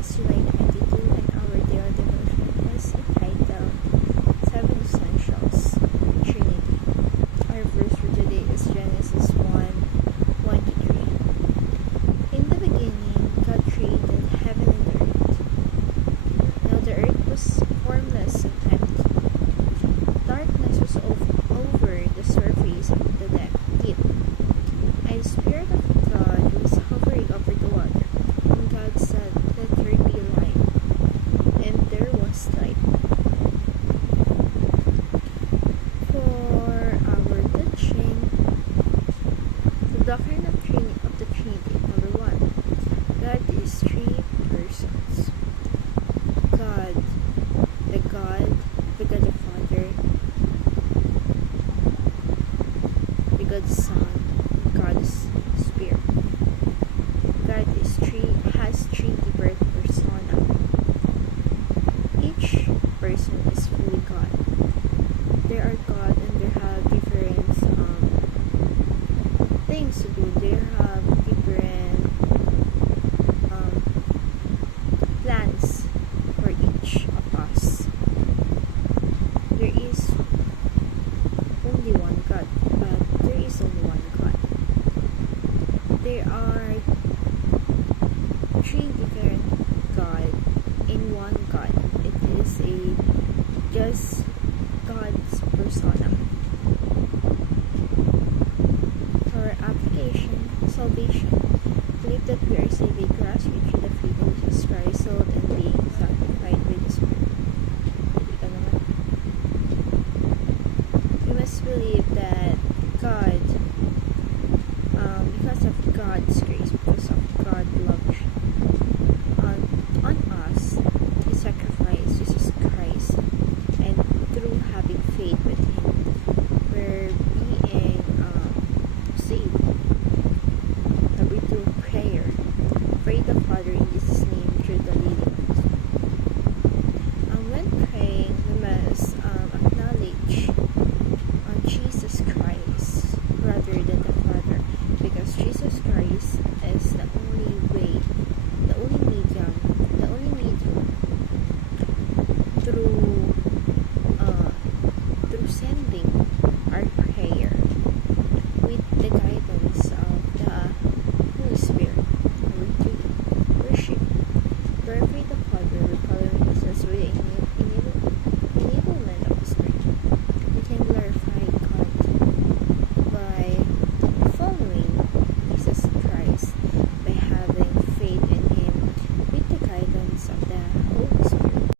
is July 22 and our daily devotion is entitled 7 Essentials Trinity. Our verse for today is Genesis 1:1-3. In the beginning, God created heaven and earth. Now the earth was formless and empty. Darkness was over the surface of the deep. And the Spirit of God was hovering over the water. And God said, "Let there be light." And there was light. For our teaching, the doctrine of the Trinity. Number 1, God is 3 persons. God the Father, the God the Son, God the Spirit. God has three different persona. Each person is fully God. They are God and they have different things to do. They have different plans for each of us. There is only one God, but there is only one God. There are 3 different God in one God. It is just God's persona. For application, salvation. Believe that we are saved by grace through the faith in Jesus Christ. So